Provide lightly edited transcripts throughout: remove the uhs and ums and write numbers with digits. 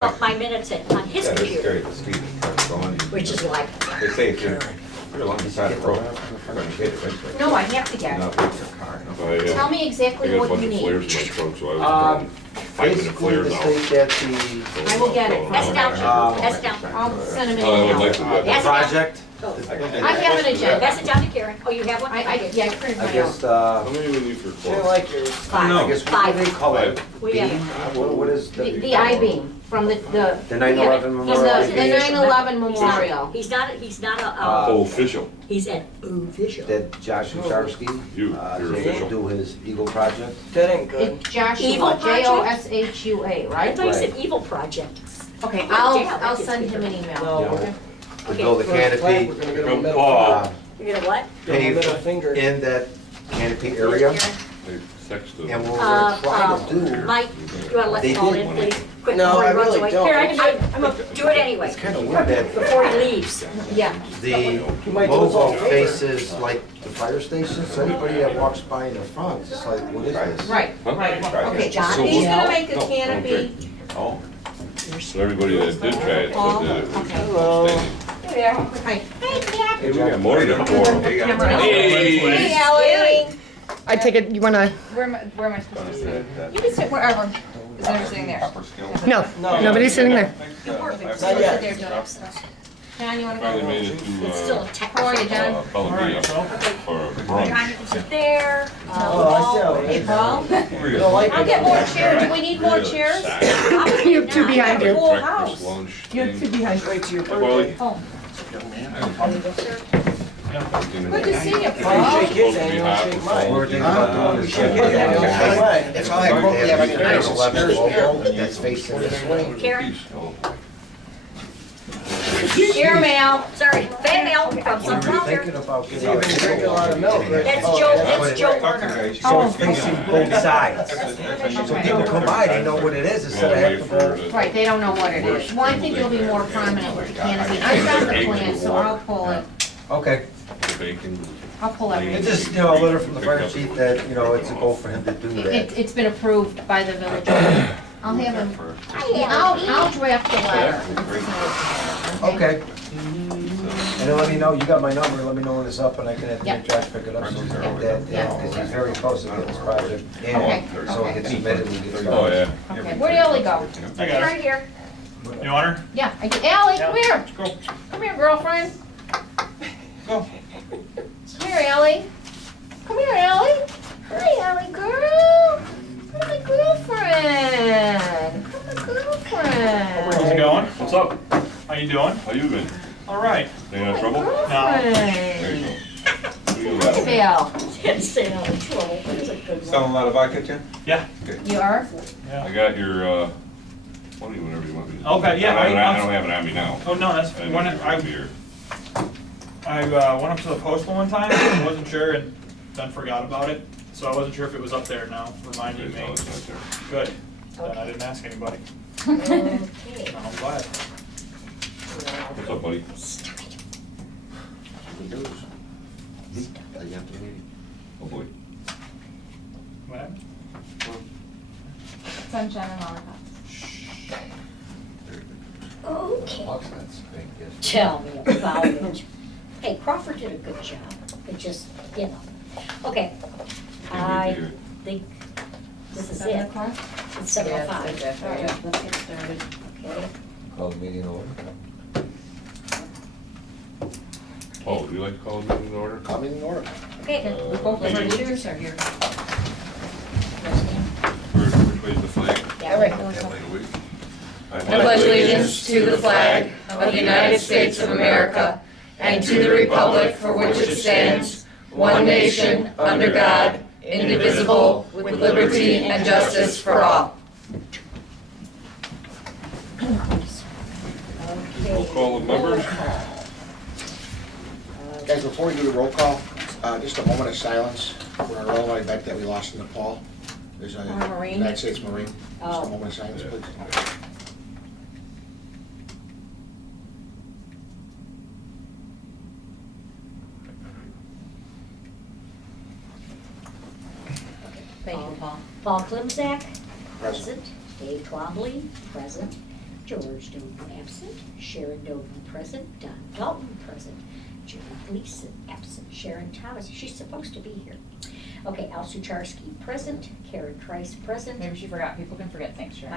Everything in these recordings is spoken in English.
up my minutes on his Yeah, computer, carry the speed going. which is like, They say if you're along the side of the road, you're gonna hit it eventually. No, I have to get Not it. with your car, no. Tell me I exactly got a what bunch you of need. flares in my trunk, so I was going 5-minute Basically, flares the out. state that the I will get it. that's down, that's down. I'll send him an I would like email. to, That's down. project, Oh, I have an agenda. Pass it down to Karen. Oh, you have one? Yeah, I printed I mine out. guess, how many we need for kinda quotes? like yours. Five. I guess, what do they call it? We have- Beam? What is the? The I-beam from the The 9/11 from memorial. the 9/11 He's not- memorial. He's not a, Oh, official. he's an official. That Josh Usharski, You, you're to official. do his Eagle project. That ain't good. It's Joshua, Evil project? Joshua, I right? thought you said evil project. Okay, Yeah, that I'll gets send me him an thinking. email. No, You we're know, gonna to Okay. build a we're gonna canopy, we're gonna give him a From middle Paul. finger. You're gonna what? Give him a middle paved finger. in that canopy area. They texted. And what we're trying to do, Mike, you wanna let They Paul did. in, please? Quick, No, before he I runs really away. don't. Here, I'm gonna do it anyway, it's kind of weird that before he leaves. Yeah. the You might do us all logo a favor. faces like the fire station, so anybody that walks by in the front, it's like, what is this? Right, right. Okay, John, So he's what- gonna make a No, canopy. Oh. So everybody that did try it said that it was Hello. outstanding. Hi. Hey, we got more than four. Hey, Ellie. I take it, you wanna, Where am I supposed to sit? You can sit wherever. Is there sitting there? no, No. nobody's sitting there. Not yet. They're doing it. John, you wanna Finally go? made it it's to, still a technical. How are you, John? Bellavia for John, brunch. you can sit there. Oh, I Hey, Paul? You don't like I'll it? get more chairs. Do we need more chairs? You have two behind you. Full Breakfast, house. lunch. You have two behind you. Wait till your Hey, Paulie. birthday. Oh, Dinner. good to see you, You Paul. shake his hand, you won't shake mine. We're thinking about doing the Shake his hand, you won't shake mine. It's all that, they have a 9/11 logo that's facing this way. Karen, Peace. Oh. Your mail. sorry, fan mail from We were someone thinking here. about He's getting even drinking a lot of milk. right? That's Oh, Joe, yeah. that's Joe Werner. So it's facing both sides. So people come by, they know what it is instead of having to go. Right, they don't know what it is. Well, I think it'll be more prominent with the canopy. I got the plan, so I'll pull it. Okay, Bacon. I'll pull it's everything. just, you know, a letter from the fire chief that, you know, it's a goal for him to do that. It's been approved by the village. I'll have him, I'll draft the letter. Okay. And then let me know, you got my number, let me know when it's up and I can have Yep. Josh pick it up so we can get that, Yeah. because he's very close to getting this project Okay, in, so it gets submitted, we get started. Oh, yeah. Okay, where'd Ellie go? I got her. Right here. You want her? Yeah, Ellie, come here. Go. Come here, girlfriend. Go. Come here, Ellie. Come here, Ellie. Hi, Ellie, girl. Come my girlfriend. Come my girlfriend. How's it going? What's up? How you doing? How you been? All right. Staying out of trouble? Girlfriend. There you go. What do you got? Bill, Didn't say no trouble, but it's a good one. Selling a lot of vodka, Jim? you are? I got your, money whenever you want me to. Okay, yeah, I don't have it on me now. Oh, no, that's, I didn't when have I it here. went up to the postal one time, I wasn't sure and then forgot about it. So I wasn't sure if it was up there now, reminding me. No, it's not there. Good. Then I didn't ask anybody. Okay. I'm glad. What's up, buddy? Oh, boy. What happened? Sunshine and lollipops. Okay, tell me about it. Hey, Crawford did a good job, it just, you know. Okay, I Here. think this is 7 it. o'clock? It's 7:05. All right, let's get started. Okay. Call the meeting over. Oh, would you like to call a meeting in order? Call meeting order. Okay. We both of our leaders are here. Which way's the flag? Yeah, right. Wait. I pledge allegiance to the flag of the United States of America and to the republic for which it stands, one nation, under God, indivisible, with liberty and justice for all. Roll call of members? Guys, before we do the roll call, just a moment of silence for our railway vet that we lost in Nepal. There's a Marine? United States Marine. Just Oh. a moment of silence, please. Thank you, Paul. Paul Klimzak, Present. present. Dave Twombly, present. George Doden absent, Sharon Doden present, Don Dalton present, Jerry Gleason absent, Sharon Thomas, she's supposed to be here. Okay, Al Sucharski present, Karen Kreis present, Maybe she forgot. People can forget things, Sharon.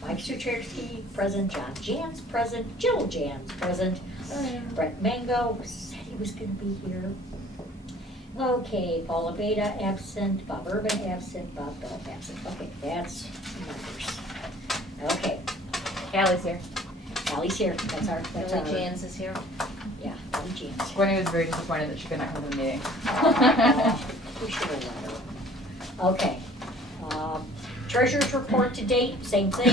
Mike Sucharski present, John Jans present, Jill Jans present, Brett Mango said he was gonna be here. Okay, Paula Beta absent, Bob Urban absent, Bob Bell absent. Okay, that's numbers. Okay, Allie's here. Ally's here, that's our, Billy Jans is here. yeah, Ally Jans. Gwenny was very disappointed that she could not come to the meeting. We should have let her. Okay. Treasurer's report to date, same thing,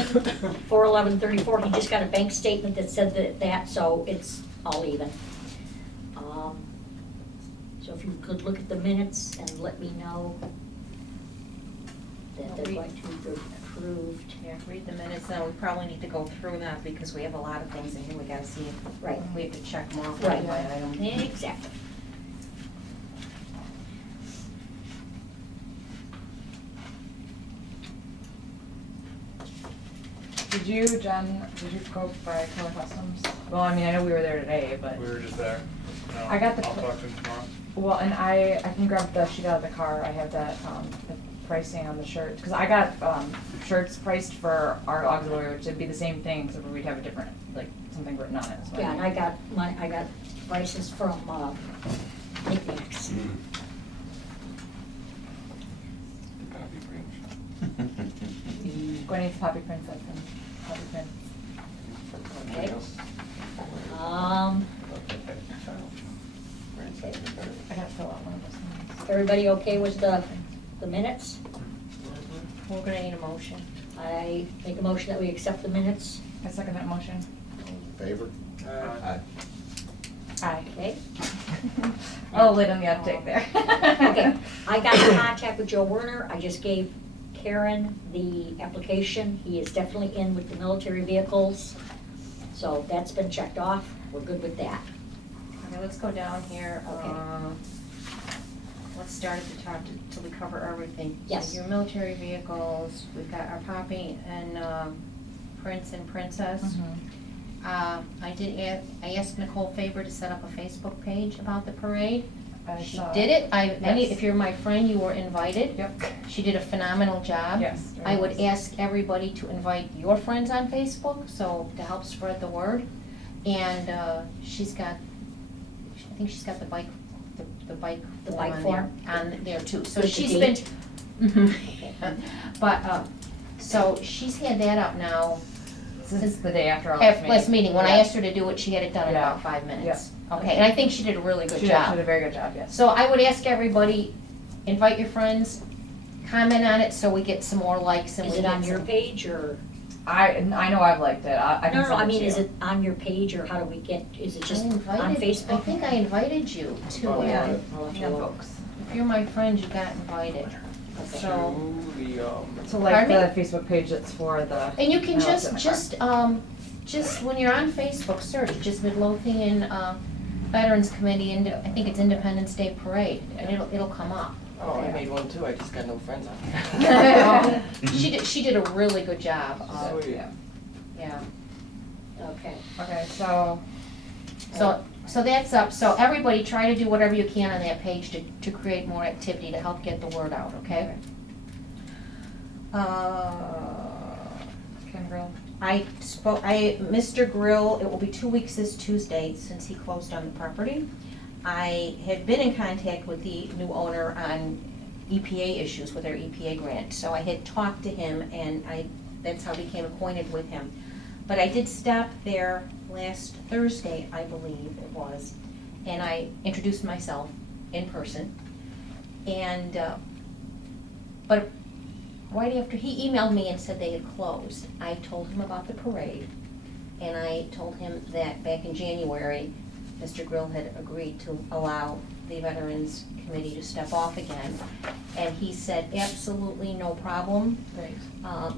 4/11/34, he just got a bank statement that said that, so it's all even. So if you could look at the minutes and let me know that they're going to be approved. Yeah, read the minutes, now we probably need to go through that because we have a lot of things in here we gotta see if Right. we have to check them off Right. item by item. Exactly. Did you go by Color Customs? Well, I mean, I know we were there today, but, We were just there. No, I got the- I'll talk to him tomorrow. well, and I can grab the sheet out of the car. I have that, the pricing on the shirt. Cause I got, shirts priced for our auxiliary, which would be the same thing, except for we'd have a different, like, something written on it, so. Yeah, and I got prices from, Knickknacks. Copy print. Gwenny's Poppy Princess and Poppy Prince. Okay. I gotta fill out one of those things. Everybody okay with the minutes? We're gonna need a motion. I make a motion that we accept the minutes. I second that motion. Favor? Aye. Okay. Oh, late on the uptake there. Okay, I got in contact with Joe Werner. I just gave Karen the application. He is definitely in with the military vehicles. So that's been checked off. We're good with that. Okay, let's go down here. Okay. Let's start at the top till we cover everything. Yes. So your military vehicles, we've got our Poppy and Prince and Princess. I asked Nicole Faber to set up a Facebook page about the parade. I She saw did it. Yes. If you're my friend, you were invited. Yep. She did a phenomenal job. Yes. very I would nice. ask everybody to invite your friends on Facebook, so to help spread the word. And she's got, I think she's got the bike The form bike on form? there, on there too. So With the she's been, date? Mhm. But, so she's had that up now Since the day after our last meeting. last meeting. When I Yeah. asked her to do it, she had it done in Yeah. about 5 minutes. Yeah. Okay, and I think she did a really good She job. did a very good job, yes. So I would ask everybody, invite your friends, comment on it so we get some more likes and Is we it get on your some. page or? I know I've liked it. I can No, send I it mean, to is you. it on your page or how do we get, is it I just on invited- I Facebook? think I invited you to Oh, it. yeah. Yeah, folks. If you're my friend, you got invited. So, So like Pardon the Facebook page that's for the. and you can No, it's in the just when you're on Facebook, search just Midlothian Veterans Committee, and I think it's Independence Day Parade, and it'll come up. Oh, I made one too, I just got no friends on here. She did a really good job. Sweet. Yeah. Okay. Okay, so. So that's up, so everybody try to do whatever you can on that page to create more activity, to help get the word out, okay? Ken Grill. Mr. Grill, it will be 2 weeks this Tuesday since he closed on the property. I had been in contact with the new owner on EPA issues with their EPA grant, so I had talked to him and that's how I became acquainted with him. But I did stop there last Thursday, I believe it was, and I introduced myself in person. And, but right after, he emailed me and said they had closed. I told him about the parade, and I told him that back in January, Mr. Grill had agreed to allow the Veterans Committee to step off again. And he said, absolutely no problem. Great.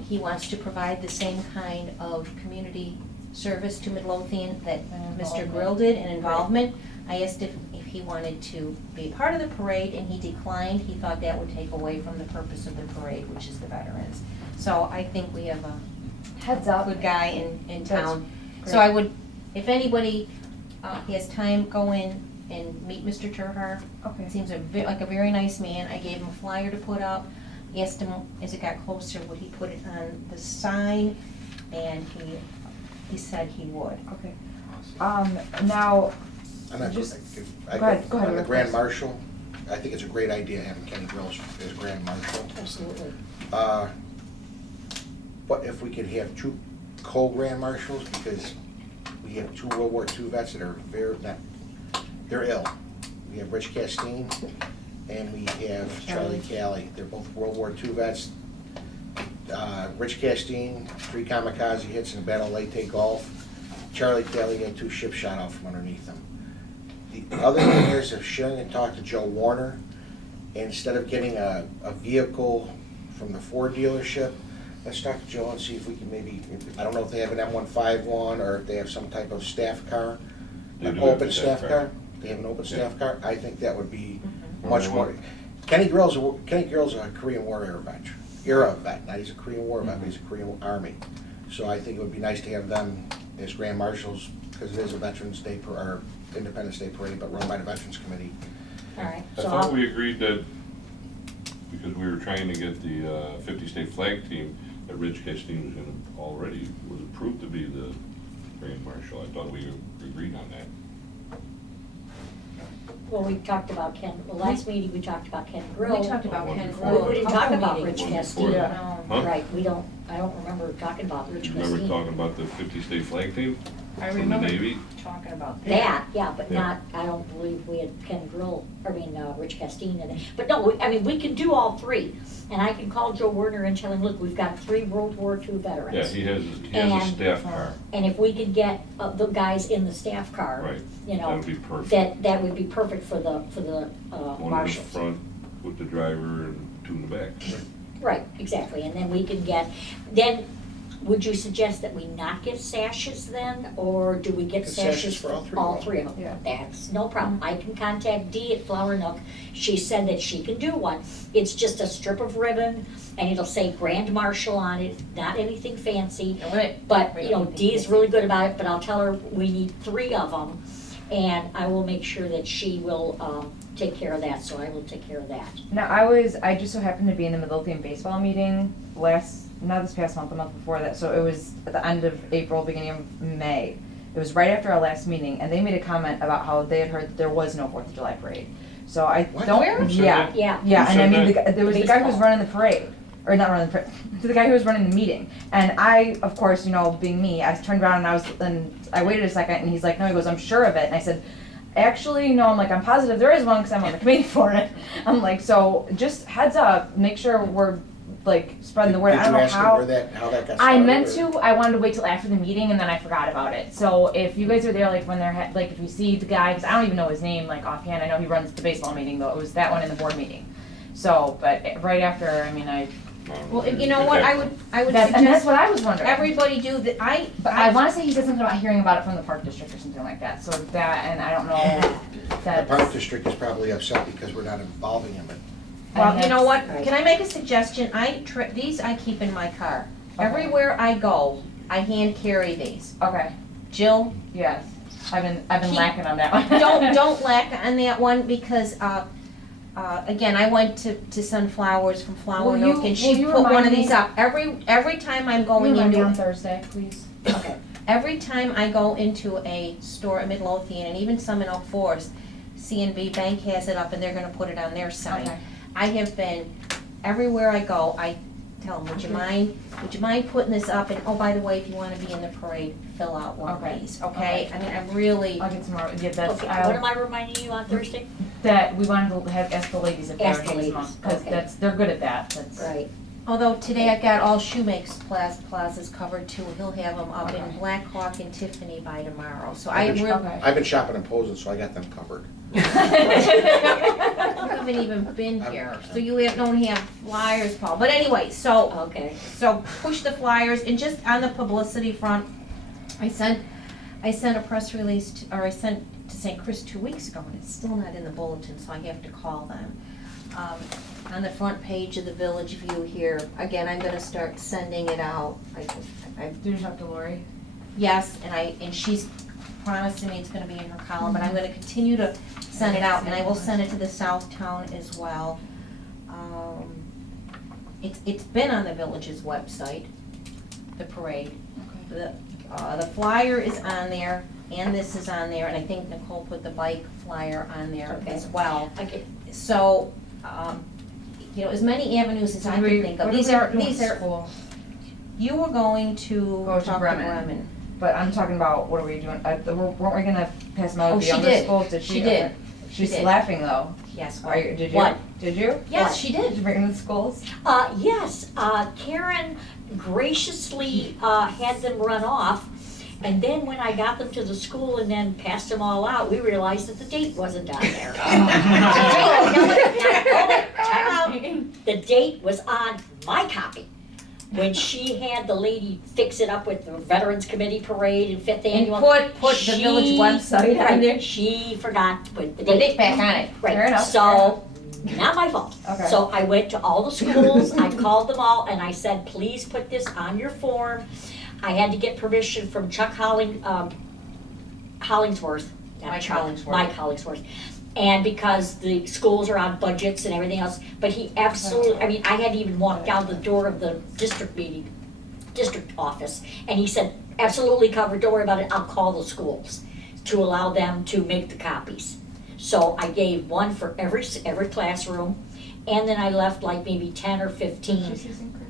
He wants to provide the same kind of community service to Midlothian that And Mr. involvement. Grill did, and involvement. I asked if he wanted to be part of the parade, and he declined. He thought that would take away from the purpose of the parade, which is the veterans. So I think we have a Heads up. good guy in That's town. great. So I would, if anybody has time, go in and meet Mr. Turhar. Okay. Seems like a very nice man. I gave him a flyer to put up. Asked him, as it got closer, would he put it on the sign? And he said he would. Okay. Now, I'm not, Just- I go ahead, on the Rick, Grand please. Marshal, I think it's a great idea having Kenny Grills as Grand Marshal. Absolutely. But if we could have two co-Grand Marshals, because we have two World War II vets that are they're ill. We have Rich Castine and we have Charlie Cali. They're both World War II vets. Rich Castine, 3 kamikaze hits in the Battle of Leyte Gulf. Charlie Cali had 2 ships shot out from underneath him. The other thing is, if Sharon had talked to Joe Warner, instead of getting a vehicle from the Ford dealership, let's talk to Joe and see if we can maybe, I don't know if they have an M151 or if they have some type of staff car, They an do have open a staff staff car. car. They have an open staff car. I think that would be Mhm. much more. Kenny Grill's a Korean War era vet. Not he's a Korean War vet, but he's a Korean Army. So I think it would be nice to have them as Grand Marshals, because it is a Veterans Day or Independence Day parade, but run by the Veterans Committee. All right, I so thought I'll, we agreed that, because we were trying to get the 50-state flag team, that Rich Castine was approved to be the Grand Marshal. I thought we agreed on that. well, we talked about last meeting, we talked about Ken Grill. We talked about One Ken before. Grill. We didn't talk about Meeting. Rich One Castine. before. Yeah. Huh? Right, I don't remember talking about Rich You Castine. remember talking about the 50-state flag team I from the remember Navy? talking about That, yeah, but Yeah. not, I don't believe we had Ken Grill, Rich Castine in it. But no, we can do all 3. And I can call Joe Werner and tell him, look, we've got 3 World War II veterans. Yeah, he has a And- staff car. And if we could get the guys in the staff car, Right. you know, That would be perfect. that would be perfect for the One in the marshals. front with the driver and 2 in the back. Right, exactly, and then we can would you suggest that we not get sashes then, or do we get Get sashes sashes for all 3 all of them. 3 of them? Yeah. That's no problem, I can contact Dee at Flower Nook, she said that she can do one. It's just a strip of ribbon, and it'll say Grand Marshal on it, not anything fancy. But, you know, Dee is really good about it, but I'll tell her we need 3 of them, and I will make sure that she will take care of that, so I will take care of that. Now, I just so happened to be in the Midlothian baseball meeting not this past month, the month before that, so it was at the end of April, beginning of May. It was right after our last meeting, and they made a comment about how they had heard that there was no 4th of July parade. So I What? don't, Who said yeah, that? Yeah, yeah, Who and I said mean, that? there was the guy who was Baseball. running the parade, or not running the parade, the guy who was running the meeting. And I, of course, you know, being me, I turned around and I waited a second, and he's like, no, he goes, I'm sure of it, and I said, actually, no, I'm like, I'm positive there is one because I'm on the committee for it. I'm like, so just heads up, make sure we're like spreading the word. I don't know Did you how. ask him how that got started? I meant or- to. I wanted to wait till after the meeting, and then I forgot about it. So if you guys are there, like when they're like, if you see the guy, because I don't even know his name, like offhand. I know he runs the baseball meeting though. It was that one in the board meeting. So, but right after, I mean, Well, you know what, I would and that's suggest what I was wondering. everybody do that, But I want to say he said something about hearing about it from the park district or something like that. So that, and I don't know. The Park District is probably upset because we're not involving them in. well, you know what, Right. can I make a suggestion? These I keep in my car. Okay. Everywhere I go, I hand carry these. Okay. Jill, Yes. I've been Keep- lacking on that one. don't lack on that one, because, again, I went to Sunflowers from Flower Will Nook, you- and she will you put one remind of these me- up. Every time I'm Can you going remind me into on Thursday, please. okay. Every time I go into a store at Midlothian, and even some in Oak Forest, C&B Bank has it up and they're gonna put it on their sign. Okay. I have been, everywhere I go, I tell them, would you mind putting this up? And, oh, by the way, if you wanna be in the parade, fill out one Okay. of these, okay? Okay. I mean, I'm really, I'll get some more. Yeah, that's Okay, what am I reminding you on Thursday? that we wanted to ask the ladies if they Ask were the doing ladies, because okay. they're good at that. That's Right, although today I got all Shoemaker's plazas covered too. He'll have them up Okay. in Black Hawk and Tiffany by tomorrow, so I I can- really. Okay. I've been shopping in Posen, so I got them covered. You haven't even been here, so you don't have flyers, Paul. But anyway, so push the flyers, and just on the publicity front, I sent a press release, I sent to St. Chris 2 weeks ago, and it's still not in the bulletin, so I have to call them. On the front page of the Village View here, again, I'm gonna start sending it out. I Did you talk to Lori? Yes, and she's promising me it's gonna be in her column, but I'm gonna continue to send it out, and I will send it to the Southtown as well. It's been on the village's website, the parade. The flyer is on there, and this is on there, and I think Nicole put the bike flyer on there Okay. as well. Okay. So, as many avenues as I can think of. These are, School? you were going to Go to talk to Bremen. Bremen. But I'm talking about, what are we doing, weren't we gonna pass them out Oh, at the she younger did. schools? Did she? She did. Okay. She She's did. laughing though. Yes, Are you, did you? What? Did you? Yes, What? she Did you did. bring them to schools? Yes, Karen graciously had them run off. And then when I got them to the school and then passed them all out, we realized that the date wasn't on there. Time out. The date was on my copy. When she had the lady fix it up with the Veterans Committee Parade and Fifth And Annual. put the village she- website on right, there. She forgot to put the The date. date back on it. Fair Right, enough, so, not my fault. Okay. So I went to all the schools, I called them all, and I said, please put this on your form. I had to get permission from Chuck Hollingsworth. not Mike Chuck, Hollingsworth. Mike Hollingsworth. And because the schools are on budgets and everything else, but he absolutely, I mean, I hadn't even walked out the door of the district office, and he said, absolutely covered, don't worry about it, I'll call the schools to allow them to make the copies. So I gave one for every classroom, and then I left like maybe 10 or 15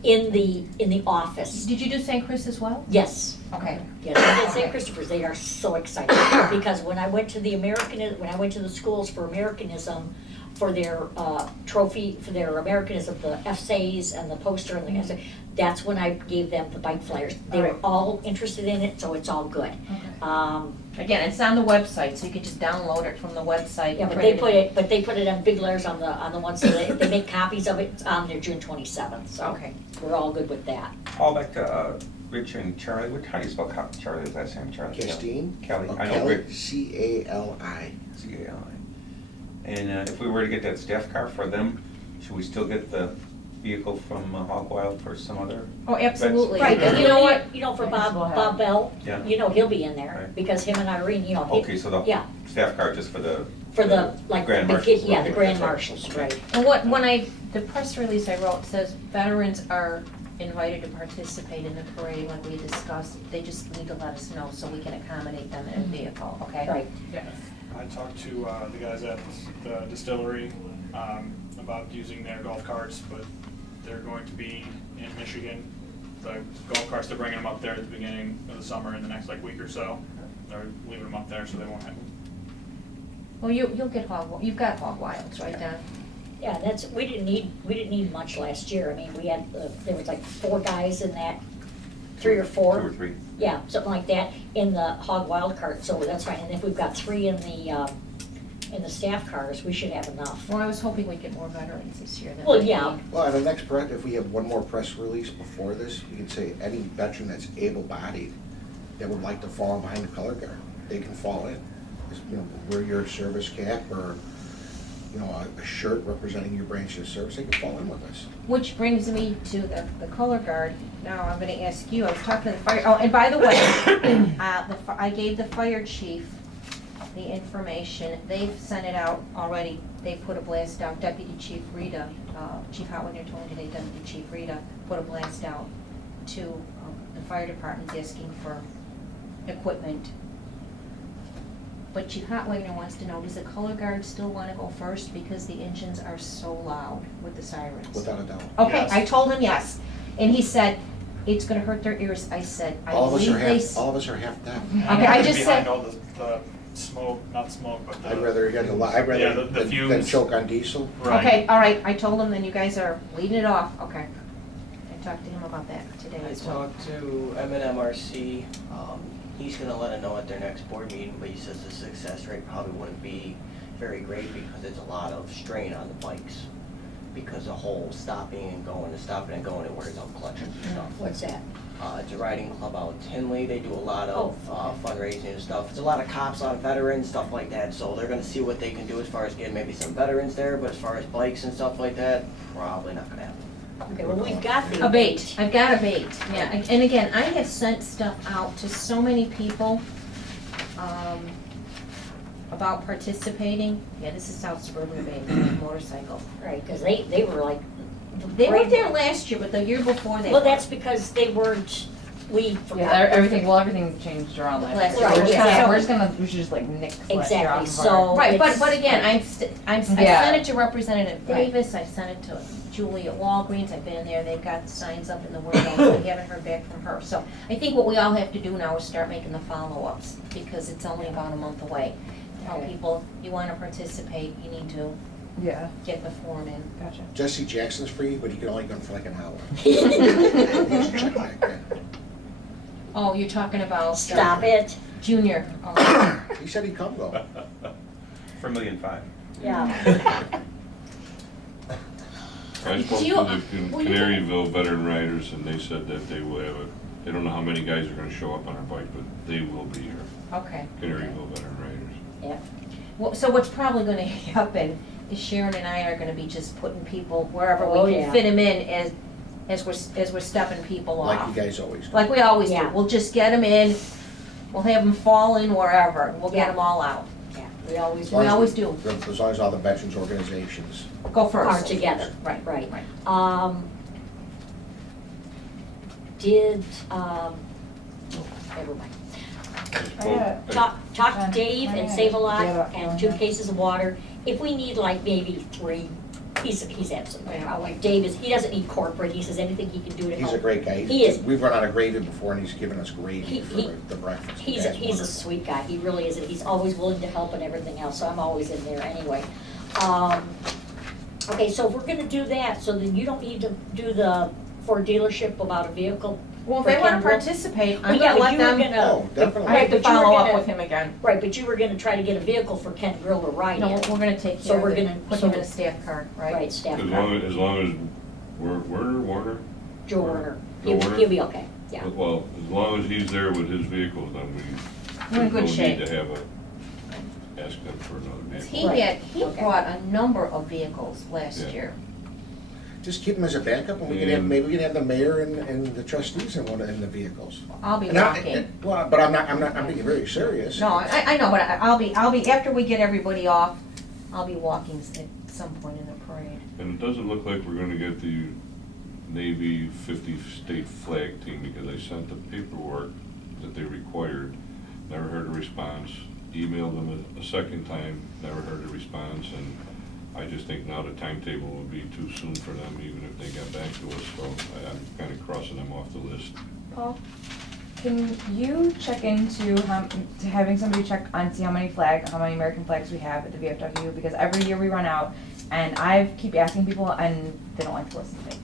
in the office. Did you do St. Chris as well? Yes, Okay. yes, I did St. Christopher's, they are so excited, because when I went to the schools for Americanism, for their trophy, for their Americanism, the essays and the poster and the essay, that's when I gave them the bike flyers. They were all interested in it, so it's all good. Again, it's on the website, so you can just download it from the website. Yeah, but they put it on big letters on the ones, so that if they make copies of it, it's on there June 27th, so Okay. we're all good with that. All back to Rich and Charlie. How do you spell Charlie's last name? Charlie. Castine? Kelly. Oh, I know Kelly, Rich. C-A-L-I. C-A-L-I. And if we were to get that staff car for them, should we still get the vehicle from Hog Wild for some other? Oh, absolutely. Right, Because and you know what? For Yes, we'll have- Bob Bell, Yeah. he'll be in there, Right. because him and Irene, he- Okay, so the yeah, staff car just for the. for the, like, Grand the Marshals. yeah, the Grand That's right. Marshals, right. And the press release I wrote says veterans are invited to participate in the parade like we discussed. They just need to let us know so we can accommodate them in a vehicle, okay? Right. I talked to the guys at the distillery about using their golf carts, but they're going to be in Michigan. The golf carts, they're bringing them up there at the beginning of the summer in the next week or so. They're leaving them up there so they won't have them. Well, you'll get you've got Hog Wilds, right, Don? Yeah, we didn't need much last year. I mean, we had, there was like 4 guys in that, 3 or 4. 2 or 3. Yeah, something like that, in the Hog Wild cart, so that's fine. And if we've got 3 in the staff cars, we should have enough. Well, I was hoping we'd get more veterans this year than Well, we yeah. did. Well, at the next press, if we have one more press release before this, we can say any veteran that's able-bodied that would like to fall in behind the color guard, they can fall in. Just, wear your service cap or, a shirt representing your branch of service, they can fall in with us. Which brings me to the color guard. Now, I'm gonna ask you, I was talking to the fire, and by the way, I gave the fire chief the information. They've sent it out already. They put a blast out. Deputy Chief Rita, Chief Hotwiner told me today, Deputy Chief Rita put a blast out to the fire departments asking for equipment. But Chief Hotwiner wants to know, does the color guard still wanna go first because the engines are so loud with the sirens? Without a doubt. Okay, Yes. I told him yes. And he said, it's gonna hurt their ears. I said, I All of us believe are they. all of us are half deaf. Okay, I just Behind said- all the smoke, not smoke, but the. I'd rather get I'd Yeah, rather the than fumes. choke on diesel. Right. Okay, all right, I told him, then you guys are leading it off, okay. I talked to him about that today I as well. talked to MNMRC, he's gonna let it know at their next board meeting, but he says the success rate probably wouldn't be very great because it's a lot of strain on the bikes. Because the whole stopping and going, it wears out clutch and stuff. What's that? It's a riding club out in Tinley, they do a lot of Oh, fundraising and stuff. It's a lot of cops on veterans, stuff like that, so they're gonna see what they can do as far as getting maybe some veterans there, but as far as bikes and stuff like that, probably not gonna happen. Okay, well, we've got the. A bait, I've got a bait, yeah, and again, I have sent stuff out to so many people, about participating. Yeah, this is South Suburban Bait, motorcycle. Right, because they were like. They were there last year, but the year before they. Well, that's because they weren't, we forgot. Yeah, everything changed around last year. Right, We're just gonna, we should just like nick last year off Exactly, of our. so. Right, but it's- again, I Yeah. sent it to Representative Right. Davis, I sent it to Julie at Walgreens, I've been there, they've got signs up in the window, I haven't heard back from her. So I think what we all have to do now is start making the follow-ups, because it's only about a month away. Tell Okay. people, you wanna participate, you need to Yeah, get the form in. gotcha. Jesse Jackson's free, but he can only go for like an hour. He's check like that. Oh, you're talking about. Stop it, Junior. Oh. He said he'd come though. For $1,500,000. yeah. I spoke to You- the well, you- Canaryville veteran riders, and they said that they will have they don't know how many guys are gonna show up on our bike, but they will be here. Okay. Canaryville veteran riders. Yeah, Well, so what's probably gonna happen is Sharon and I are gonna be just putting people wherever Oh, we yeah. can fit them in as we're stepping people off. Like you guys always do. Like we always do. Yeah. We'll just get them in, we'll have them fall in wherever, and we'll get Yeah. them all out. yeah, we always. As long We as always do. As long as all the veterans organizations. Go first. Are together, Right, right. right. Did, never mind. Talk to Dave and Save a Lot and 2 cases of water. If we need like maybe 3, he's absolutely, like Dave is, he doesn't need corporate, he says anything he can do to help. He's a great guy. He is. We've run out of gravy before and he's given us gravy He- for the breakfast. He's That's a wonderful. sweet guy, he really is, and he's always willing to help and everything else, so I'm always in there anyway. Okay, so if we're gonna do that, so then you don't need to do the Ford dealership about a vehicle. Well, if for they wanna Ken Brook. participate, Well, I'm yeah, gonna but let you were them. gonna- Oh, definitely. I have to But you were follow up gonna- with him again. Right, but you were gonna try to get a vehicle for Ken Grill to ride No, in. we're gonna take So care we're of it, gonna- put so- them in a staff car, right? Right, staff As car, long as Warner? Joe Warner, Joe he'll Warner? he'll be okay, yeah. Well, as long as he's there with his vehicles, then We're in good there's no shape. need to have ask them for another vehicle. He Okay. brought a number of vehicles last Yeah. year. Just keep him as a backup and we can have, maybe we can have the mayor and the trustees in in the vehicles. I'll be And I- walking. Well, but I'm being very serious. No, I know, but I'll be, after we get everybody off, I'll be walking at some point in the parade. And it doesn't look like we're gonna get the Navy 50 state flag team, because I sent the paperwork that they required, never heard a response, emailed them a second time, never heard a response, and I just think now the timetable would be too soon for them, even if they got back to us, so I'm kinda crossing them off the list. Paul, can you check into to having somebody check on, see how many American flags we have at the VFW? Because every year we run out, and I keep asking people, and they don't like to listen to me.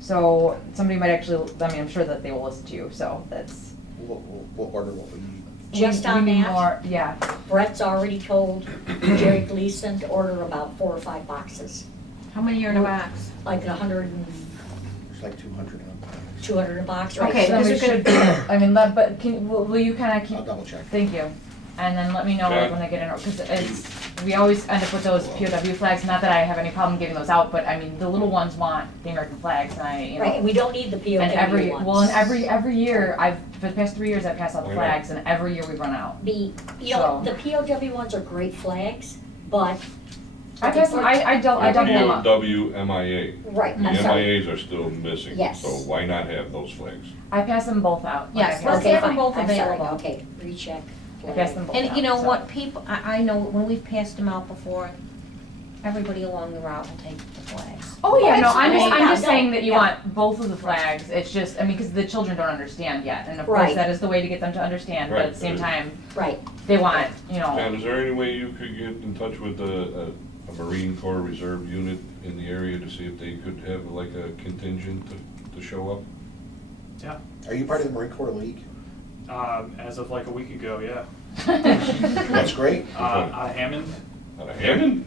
So somebody might actually, I mean, I'm sure that they will listen to you, so that's. What order will we need? Just we on need that? more- Yeah, Brett's already told Jerry Gleason to order about 4 or 5 boxes, How many are in a box? like 100 and It's like 200 on 200 a box, right? Okay, so then we those are should, I mean, but will you kinda keep, I'll double check. thank you. And then let me know like, when I get in, because we always end up with those POW flags, not that I have any problem giving those out, but I mean, the little ones want the American flags, and you know. Right, and we don't need the POW And every, ones. well, and every year, for the past 3 years, I've passed out the Why not? flags, and every year we run out. You know, So- the POW ones are great flags, but. I pass them, I double them up. POW MIA. Right, The I'm sorry. MIAs are still missing, Yes. so why not have those flags? I pass them both out. Like, Yes, I pass let's Okay, have them fine. both I'm sorry. available. Okay, recheck. I pass them both out. And you know so. what, people, I know when we've passed them out before, everybody along the route will take the flags. Oh, yeah, no, I'm Yeah, just no, saying that you yeah. want both of the flags, it's just, I mean, because the children don't understand yet, and of course, Right. that is the way to get them to understand, but at the same Right. time, Right, they want, you know. Pam, is there any way you could get in touch with a Marine Corps Reserve unit in the area to see if they could have like a contingent to show up? Yeah, Are you part of the Marine Corps League? as of like a week ago, yeah. That's great. Out of Hammond, Out of Hammond?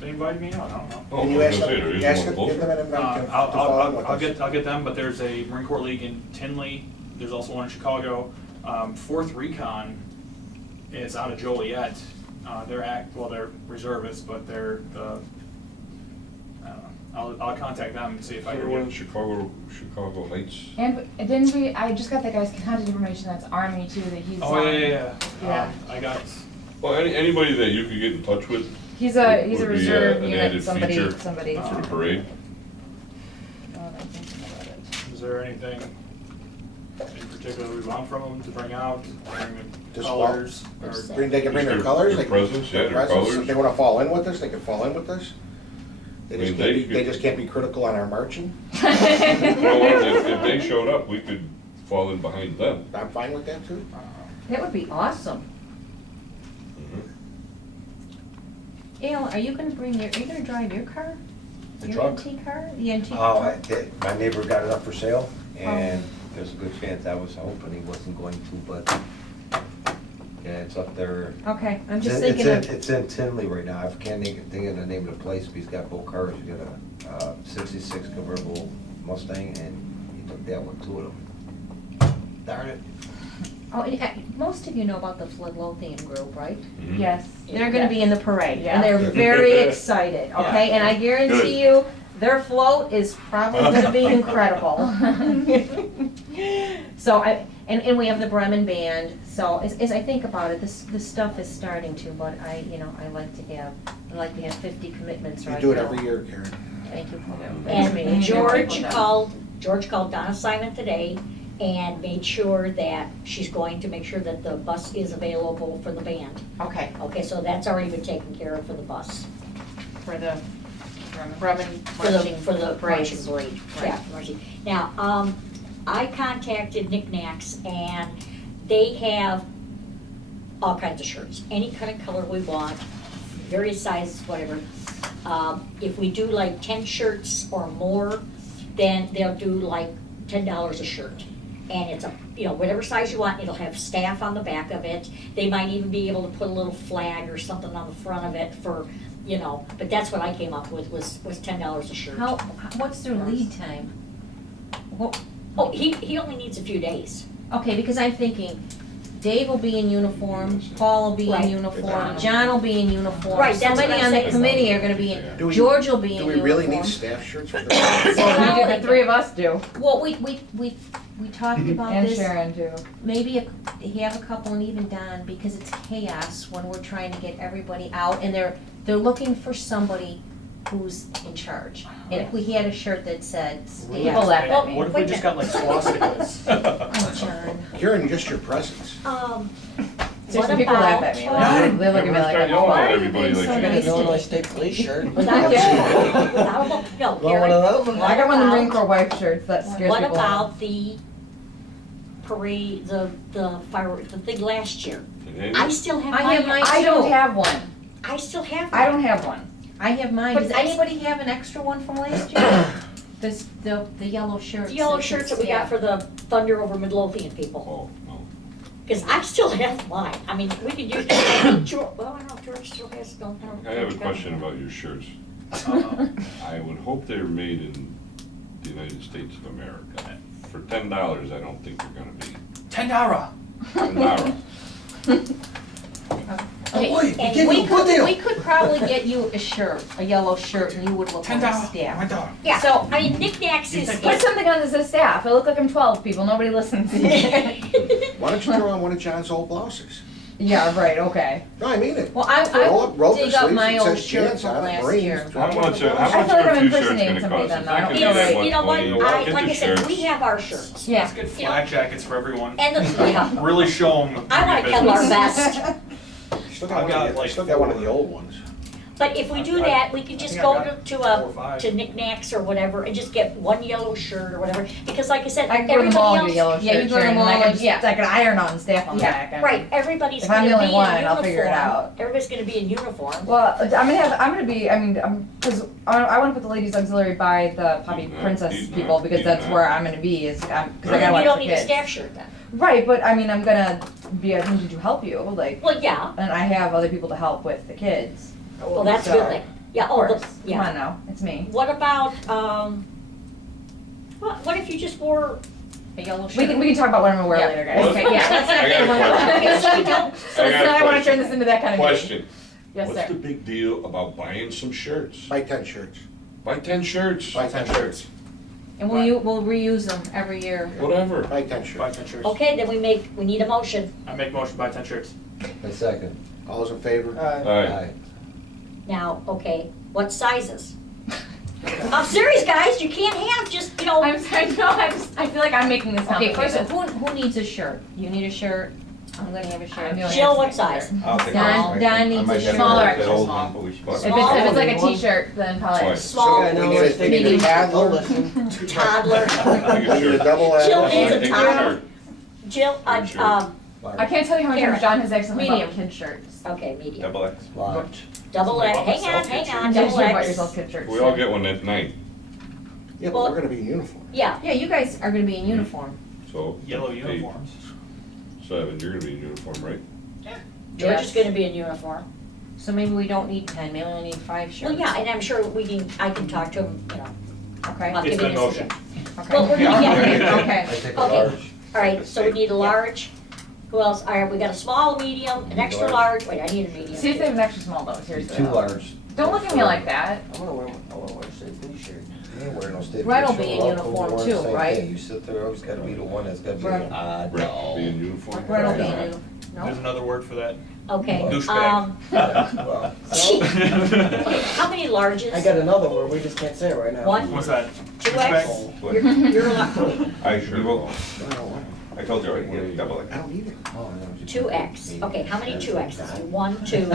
they invited me out, I don't know. Oh, Can I you was ask gonna say, there them, is ask one them, give them closer. an invite to follow with us? I'll get them, but there's a Marine Corps League in Tinley, there's also one in Chicago. 4th Recon is out of Joliet. They're reservists, but they're the, I don't know, I'll contact them and see if I Is there can one in get. Chicago Heights? And didn't we, I just got that guy's contact information that's Army too, that he's. Oh, yeah. Yeah. I got, Well, anybody that you could get in touch with He's would a be, reserve an unit, added somebody, feature somebody. for the parade. Now that I'm thinking about it. is there anything in particular we want from them to bring out, bring the Just colors? Or They can bring their Their- colors. their they can- presents, yeah, their presents. colors. If they wanna fall in with us, they can fall in with us. They I just mean, can't they be, they could- just can't be critical on our marching. Well, if they showed up, we could fall in behind them. I'm fine with that too. That would be awesome. Al, are you gonna drive your car? The Your truck? antique car? The antique Oh, truck? my neighbor got it up for sale, Oh. and there's a good chance I was hoping he wasn't going to, but, yeah, it's up there. Okay, I'm just It's in- thinking of, It's in Tinley right now, I can't think of the name of the place, but he's got both cars, he's got a '66 convertible Mustang, and he took that one to them. Darn it. oh, and, most of you know about the Midlothian group, right? Mhm. Yes. They're gonna be in the parade, Yeah. and they're very excited, okay? And I guarantee you, their float is probably gonna be incredible. So and we have the Bremen band, so as I think about it, this stuff is starting to, but I like to have 50 commitments right You now. do it every year, Karen. Thank you. That's me. And George Yeah. called Donna Simon today and made sure that she's going to make sure that the bus is available for the band. Okay, Okay, so that's already been taken care of for the bus. for the Bremen For marching. the marching parades. parade, Right. yeah, marching. Now, I contacted Knickknacks and they have all kinds of shirts, any kind of color we want, various sizes, whatever. If we do like 10 shirts or more, then they'll do like $10 a shirt. And it's whatever size you want, it'll have staff on the back of it. They might even be able to put a little flag or something on the front of it for, but that's what I came up with was $10 a shirt. What's their lead time? What, Oh, he only needs a few days. okay, because I'm thinking, Dave will be in uniform, Paul will be in Right. uniform, John will be in uniform. Right, that's what Somebody I'm on the saying. committee are gonna be Do in, we- George will be in Do uniform. we really need staff shirts for the? Well, we do, the three of us do, Well, we talked about and this. Sharon too. Maybe have a couple and even Don, because it's chaos when we're trying to get everybody out, and they're looking for somebody who's in charge. And if we had a shirt that said, People laugh at me. What if we just got like swastikas? Oh, John. Karen, just your presence. What Seriously, people laugh at me, like, they look at me like I'm Yelling at a everybody like so you nice. did. Get an Illinois State Police shirt. Without no, Gary, I got one of the Marine Corps wife shirts that scares what people. about the parade, the fireworks, the thing last year? I still have I mine. have mine. I don't have one, I still have I mine. don't have one. I have mine. But Does I- anybody have an extra one from last year? The yellow shirts. The yellow that shirts says that we got staff. for the Thunder over Midlothian people. Oh, no. Because I still have mine. I mean, we could use, George, well, I don't know if George still has, don't know. I have a question about your shirts. I would hope they're made in the United States of America. For $10, I don't think they're gonna be. $10. $10. Okay, And and we we could probably get you a shirt, a yellow shirt, and you would look like staff. Yeah, So- I mean, knickknacks is. Put something on that says staff, I look like I'm 12, people, nobody listens. Why don't you throw on one of John's old blouses? Yeah, right, okay. No, I mean it. Well, I Roll up dig the up sleeves, my it old says shirt Jans from on it, last Marines. year. How much are I feel like I'm a few shirts impersonating gonna somebody cost then, us? though. I can You're get right. what, You know what, 20? like Get I the said, we shirts. have our shirts. Yeah. Let's get flag jackets for everyone. And yeah, Really show them. I wanna peddle our best. Still I've got like still got one of the four. old ones. But if we do I- that, we could just I go think to, I got 4 or 5. to knickknacks or whatever and just get one yellow shirt or whatever. Because like I said, I can go to the mall and everybody get yellow else. Yeah, you shirt, go to the Sharon, and I mall can and- just, yeah. I can iron on staff on the back. I mean. Right, everybody's If gonna I'm be the in only one, uniform. I'll figure it out. Everybody's gonna be in uniform. Well, I'm because I want to put the ladies auxiliary by the Poppy He's not- Princess he's not- people, because he's that's not. where I'm gonna be, because I And gotta then watch you don't the need a kids. staff shirt then. Right, but I mean, I'm gonna be attempting to help you, like, Well, yeah, and I have other people to help with the kids. well, that's a So, good thing. Yeah, Of oh, course, the- come on yeah. now, it's me. What about, what if you just wore, A yellow We shirt. can talk about what I'm gonna wear Yeah. later, guys. Okay, yeah, let's not I got a get question. okay, so we don't, So I got a I wanna question. turn this into that kind of meeting. Question. Yes, What's the sir. big deal about buying some shirts? Buy 10 shirts. Buy 10 shirts, Buy 10 shirts. And we'll reuse them every year. whatever. Buy 10 Buy shirts. 10 shirts. Okay, then we need a motion. I make motion, buy 10 shirts. A second. All those in favor? Aye. Now, okay, what sizes? I'm serious, guys, you can't have just, you know, I'm sorry, no, I feel like I'm making this Okay, first, complicated. who needs a shirt? You need a shirt? I'm gonna have a shirt. I'm the only Jill, one what that's size? I'll take Don- it. Don I needs might a have smaller that extra old small. one, but we should- If Small it's like a one? t-shirt, then probably. Fine. Small, I We know, need I a, was we need thinking, a I'll toddler. listen. toddler. Take We a need a shirt. double Jill L. needs a Take a toddler. shirt. Jill, Sure. I can't tell you how many Karen. times John has accidentally Medium. bought kid shirts. okay, medium. Double X. Large. Double Somebody X, bought hang on, myself hang pictures. on, You double should buy X. yourself kid shirts. We all get one at night, Yeah, but Well- we're gonna be in uniform. Yeah, Yeah, you guys are gonna be in uniform. so. Yellow 8, uniforms. 7, you're gonna be in uniform, right? George is Yes. gonna be in uniform. So maybe we don't need 10, maybe we only need 5 shirts. Well, yeah, and I'm sure I can talk to him, you know, Okay, about It's giving been this. motion. Well, we're okay. gonna get, Okay. I take a Okay. large. all right, so we need a large. Who else? All right, we got a small, a medium, an extra large. Wait, I need a medium. See if they have too. an extra small though, seriously. Too large. Don't look at me like that. I wanna wear a state blue shirt. You ain't wearing no state Brett will blue be shirt. in All uniform wearing too, the same right? thing. You sit there, always gotta be the one that's gotta be. Brett. Brett, be in uniform. Brett will be in Right. uniform. There's No? another word for that. Okay, Douchebag. Well, okay, how many larges? I got another word, we just can't say it right now. One? What's that? 2X? What? You're lucky. I sure will. I don't want I told you already, get double it. X. I don't need it. oh, I know what you're 2X. doing. Okay, how many 2X's? 1, 2.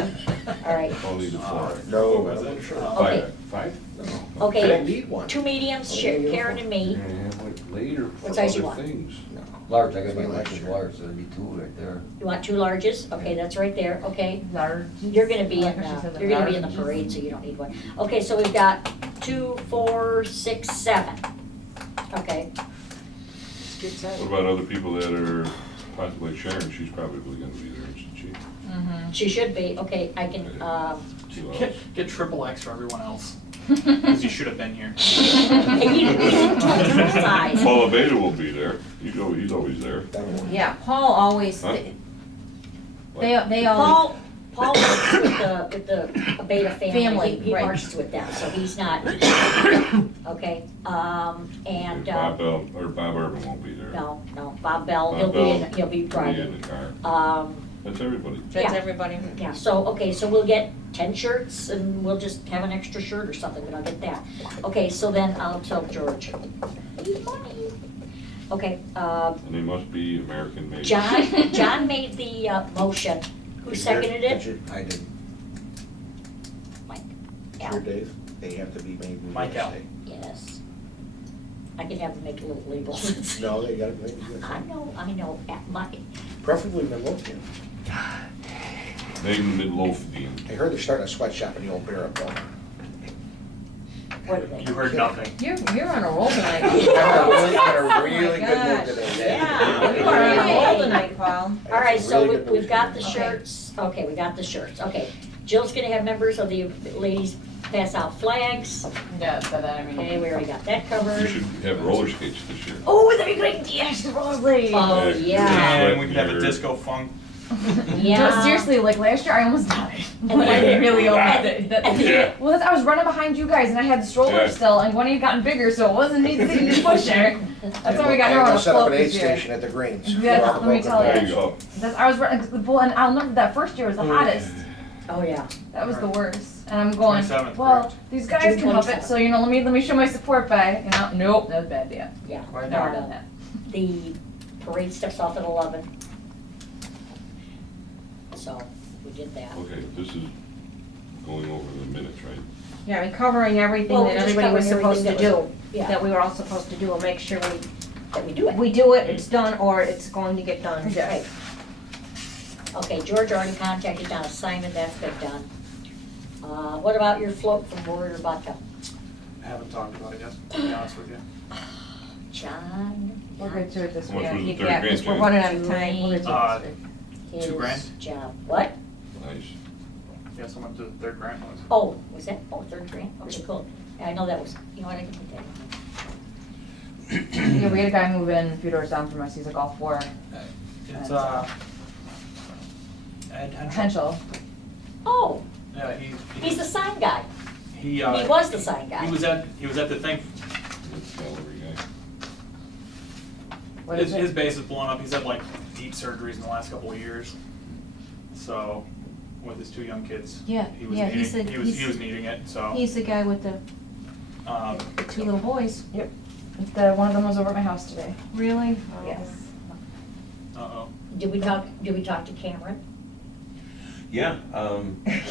All right. Only the 4. No, I don't want a shirt. Okay. 5? I don't Okay, need one. 2 mediums, Karen and me. Later What for size you other want? things. No. Large, I gotta My be last extra shirt. large, so there'd be 2 right there. You want 2 larges? Okay, that's right there. Okay. Large. You're gonna be I in, thought she said the you're gonna be in the large. parade, so you don't need one. Okay, so we've got 2, 4, 6, 7. Okay, What about other people that are possibly Sharon? She's probably gonna be there, isn't she? Mm-hmm. she should be. Okay, I can, Who else? Get triple X for everyone else. Because you should have been here. hey, you didn't tell us what size. Paula Beta will be there. He's always there. Yeah, Paul always, Huh? they all, Paul works with the Beta family. Family, He right. marches with them, so he's not, okay, and, Bob Bell, or Bob Urban won't be there. no, Bob Bell, Bob he'll be Bell in, he'll be He'll be in driving. the car. Um, That's everybody. that's Yeah. everybody. yeah, so, okay, so we'll get 10 shirts and we'll just have an extra shirt or something, but I'll get that. Okay, so then I'll tell George. He's funny. Okay, And they must be American made. John made the motion. Who seconded it? I did. Mike. Sure, Al. Dave, they have to be made in New Mike York Al. State. Yes. I can have them make little labels. No, they gotta be made in New York I State. know, at my, Preferably Midlothian. Made in Midlothian. I heard they're starting a sweatshop in the old Barrett building. what are they? You heard nothing. You're on a roll tonight. I'm in a really good gosh. mood today. Yeah. You are on a roll tonight, Paul. All right, so Really good we've got the mood. shirts. Okay, we got the shirts. Okay. Jill's gonna have members of the ladies pass out flags. Yeah, but I mean. Okay, we already got that You covered. should have roller skates this year. Oh, that'd be great. Yes, the rollerblade. Oh, yeah. And we could have a disco funk. Yeah. No, seriously, like last year I almost died. And Like, then- I really almost did. Yeah. Well, that's, I was running behind you guys and I had the stroller Yeah. still, and Gwenny had gotten bigger, so it wasn't easy to push her. That's why we got her on a set up float an aid this year. station at the Greens. Yeah, for all the let me broken tell you. There dogs. you go. I was running, well, and I'll remember that first year was the hottest. Oh, yeah. That was the worst. And I'm going, 27th, well, correct? these guys June can help it, 27th. so let me show my support by, nope, that was a bad idea. Yeah. Quite Never Uh, done that. The parade steps off at 11. So, we did that. Okay, this is going over the minutes, right? Yeah, I mean, covering everything Well, that we just everybody was covered supposed to everything do, that was- Yeah, that we were all supposed to do, and make sure that we do it. we do it, it's done, or it's going to get done. Yeah. Right. Okay, George already contacted Donna Simon, that's been done. What about your float from Warrior Vodka? I haven't talked about it yet, to be honest with you. John? We'll get to it this How much week. was the Yeah, third yeah, grant, 'cause we're Jen? running out of time. We'll get to Uh, it this week. His $2,000? job. What? Nice. Yeah, someone did the third grant was. Oh, was that, third grant? Okay, cool. Yeah, I know that was, you know what, I can put that in. Yeah, we had a guy move in a few doors down from us, he's a golf 4 It's, Ed Henschel. potential. Oh, Yeah, he's the sign guy. He was the sign guy. He was at the thing. The gallery guy. What is His it? base is blown up. He's had like deep surgeries in the last couple of years. So, with his 2 young kids, Yeah, he was yeah, needing, he said he was needing it. So, He's the guy with the um, 2 little boys. Yep. One of them was over at my house today. Really? Yes. uh-oh. Did we talk to Cameron? Yeah,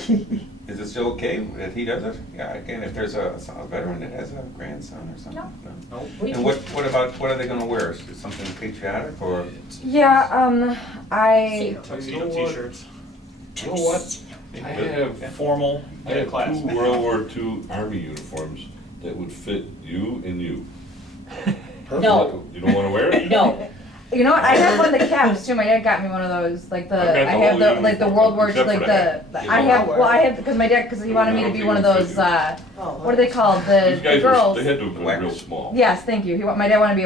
is it still okay that he does it? Yeah, again, if there's a veteran that has a grandson or something? No. Nope. We And what about, what are they gonna wear? Is it something patriotic or? Yeah, I Tuxedo t-shirts. You know what? I have Formal class. 2 World War II Army uniforms that would fit you and you. No. You don't wanna wear it? No. You know what? I have one of the caps too. My dad got me one of those, like I've got I the have whole the like the uniform, World War II, except like for the that. I have because my dad because he wanted me to be one of those what are they called These the guys girls? they had to have been Wax. real small. Yes, thank you. My dad wanted me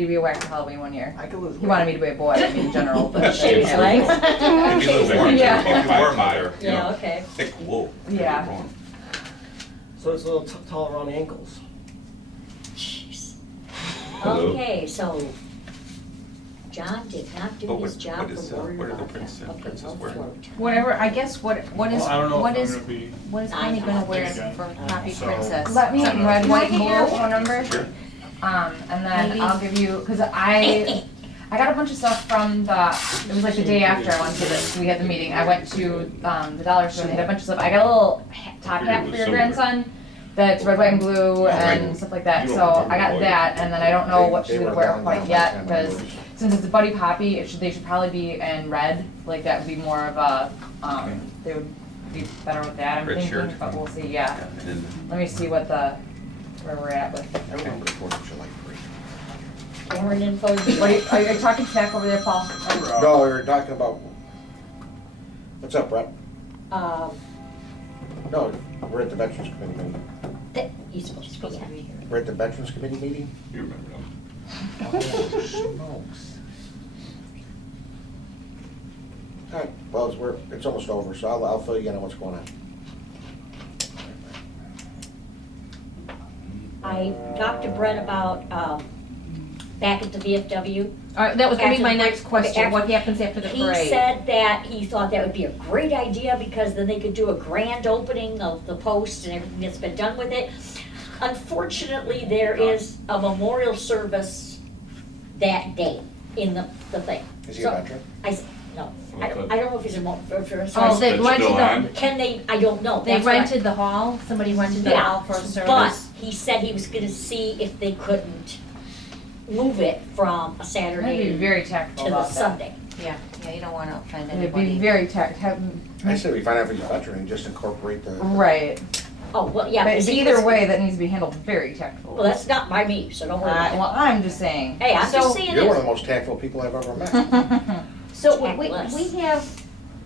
to be a wax for Halloween one year. I could lose He wanted me to be a boy, I mean, in general, but Shave his legs? If you live warm, Yeah. if you warm there, you Yeah, know, okay. thick wool. Yeah. So it's a little tall around the ankles. Jeez. Hello? Okay, so John did not do But his what- job what is, for Warrior what are the Bobcat. prince and Okay, princess I'll wearing? float. Whatever, I guess what is, Well, I don't know what if is, I'm gonna be. what is Connie gonna wear for Poppy So- Princess? Let me Something red, red, white, white, get your blue? phone number, Sure. and then Maybe. I'll give you because I got a bunch of stuff from it was like the day after I went to we had the meeting. I went to the dollar store and they had a bunch of stuff. I got a little top hat for your Similar. grandson that's red, white, and blue and stuff like that. So I got that, and then I don't know what she's gonna wear quite yet because since it's a Buddy Poppy, they should probably be in red. Like that would be more of a they would be better with that. I'm Red thinking, shirt. but we'll see. Yeah. And then Let me see where we're at with. I remember the 4th of July parade. Cameron info. Are you talking smack over there, Paul? No, we were talking about, what's up, Brett? Um, No, we're at the Veterans Committee meeting. he's supposed to be here. We're at the Veterans Committee meeting? You remember them. Oh, smokes. All right, well, it's almost over, so I'll fill you in on what's going on. I talked to Brett about, back at the VFW. All right, that was gonna be my After the next parade- question, okay, what happens after the He parade? said that he thought that would be a great idea because then they could do a grand opening of the post and everything that's been done with it. Unfortunately, there is a memorial service that day in the thing. Is he So, a veteran? No, I don't know if he's a veteran. So Oh, I- they It's rented still the, on? Can they, I don't know. they That's what I- rented the hall, somebody rented the hall for a But service? he said he was gonna see if they couldn't move it from a I'd be Saturday very to tactful the about that. Sunday. Yeah, you don't wanna offend It'd be anybody. very tactful. I said we find out if he's a veteran and just incorporate the. Right. Oh, well, yeah. But because he either was- way, that needs to be handled very tactful. Well, that's not by me, so don't worry about it. Well, I'm just saying. Hey, I'm So- just saying You're one of this. the most tactful people I've ever met. So Tactless.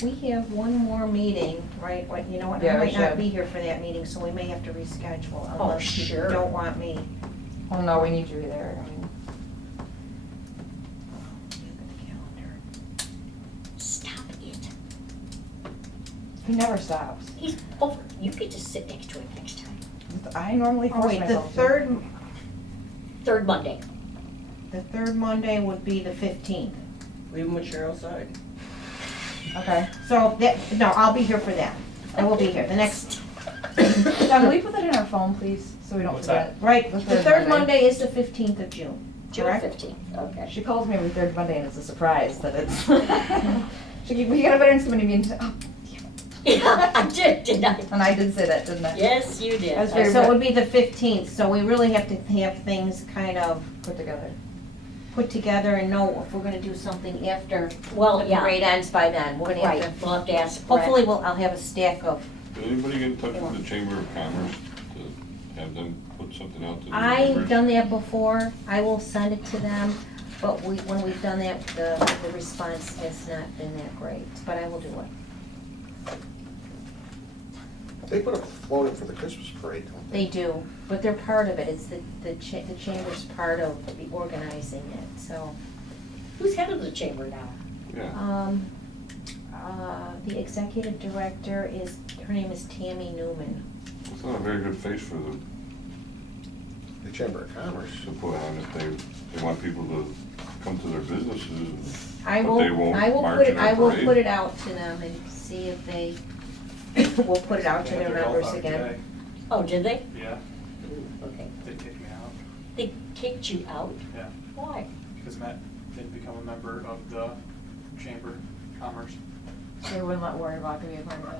we have one more meeting, right? What, you know what, Yeah, I we might not should. be here for that meeting, so we may have to reschedule Oh, unless you sure. don't want me. Oh no, we need you there. I mean, Look at the calendar. Stop it. he never stops. He's over. You get to sit next to him next time. I normally Oh, force wait, the myself to. Third Monday. the third Monday would be the 15th. Leave them with Cheryl outside. Okay. So no, I'll be here for that. I will be here. The next, John, will we put that in our phone, please, so we don't What's forget? right, The the third third Monday. Monday is the 15th of June, June correct? 15th. Okay. She calls me every third Monday, and it's a surprise that it's. We got a veterans committee meeting, oh, Yeah, I did, didn't I? and I did say that, didn't I? Yes, you did. That's very So it would be the 15th, so we really have to have things kind of Put together. put together and know if we're gonna do something after Well, the yeah, parade ends by then. We're gonna right. have to, We'll have to ask Brett. hopefully I'll have a stack of, Did anybody get in touch with the Chamber of Commerce to have them put something out to the I've members? done that before, I will send it to them, but when we've done that, the response has not been that great, but I will do it. They put a float in for the Christmas parade, don't They they? do, but they're part of it, it's the chamber's part of the organizing it, so. Who's head of the chamber now? Yeah. The executive director her name is Tammy Newman. It's not a very good face for The Chamber of Commerce. to put on if they want people to come to their businesses, I but will, they won't I will march put in it, our I will parade. put it out to them and see if they will put it out to They had their golf members out again. today. Oh, did they? Yeah, Ooh, okay. they kicked me out, They kicked you out? yeah, Why? because Matt didn't become a member of the Chamber of Commerce. So they wouldn't let Warren Vodka be a part of it.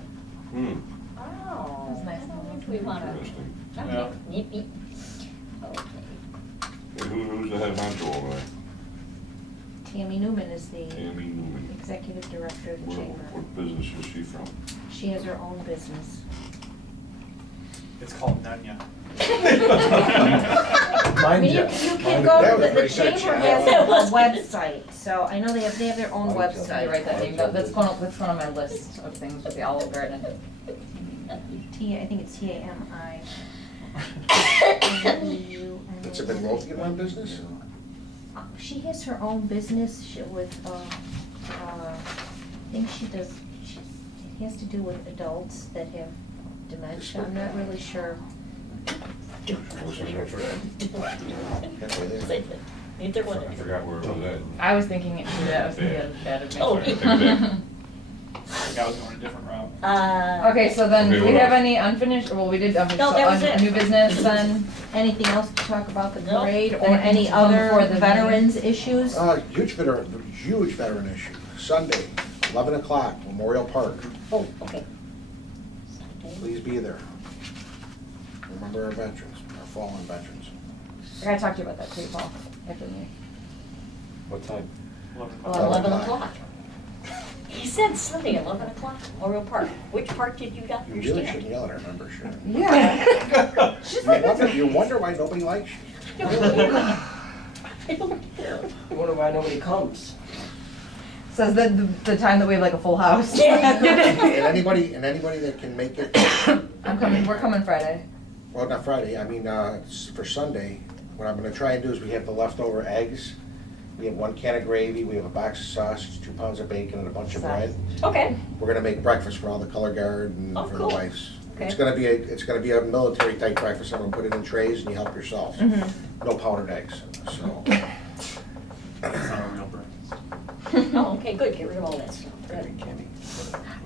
Hmm, Oh, That's nice. I don't know if we wanna. interesting. Yeah. Okay, neat, neat. Okay. Hey, who's the head honcho over there? Tammy Newman is the Tammy Newman. executive director of the chamber. What business is she from? She has her own business. It's called Nanya. I mean, you can go, That was the pretty good, chamber Chad. has a website, so I know they have their own Mine too. Let me website. write that name down. That's going on my list of things with the Olive Garden. I think it's TAMI. It's a Midlothian run business? She has her own business with, I think she does, it has to do with adults that have dementia, I'm not really sure. Halfway there. Neither one I of them. forgot where it was at. I was thinking it too, I was thinking of bad of me. Oh. I think I was going a different route. Okay, so then, Okay, do we what have else? any unfinished, well, we did, No, that was it. new business then? Anything else to talk about the No. parade, or Anything any to come other before the veterans issues? Huge veteran issue. Sunday, 11 o'clock, Memorial Park. Oh, okay. Please be there. Remember our veterans, our fallen veterans. I gotta talk to you about that too, Paul, after the meeting. What time? 11 o'clock. He said Sunday, 11 o'clock, Memorial Park. Which part did you not You really shouldn't understand? yell at our members, sure. Yeah. You wonder why nobody likes you. I don't care. I wonder why nobody comes. Says that the time that we have like a full house. And anybody that can make it, We're coming Friday. well, not Friday, I mean, for Sunday, what I'm gonna try and do is we have the leftover eggs. We have 1 can of gravy, we have a box of sausage, 2 pounds of bacon, and a bunch of bread. Okay. We're gonna make breakfast for all the color guard and Oh, for the cool. wives. It's Okay. gonna be a military type breakfast, I'm gonna put it in trays and you help yourself. Mm-hmm. No powdered eggs, so. It's not a real breakfast. Oh, okay, good, get rid of all that stuff. Good.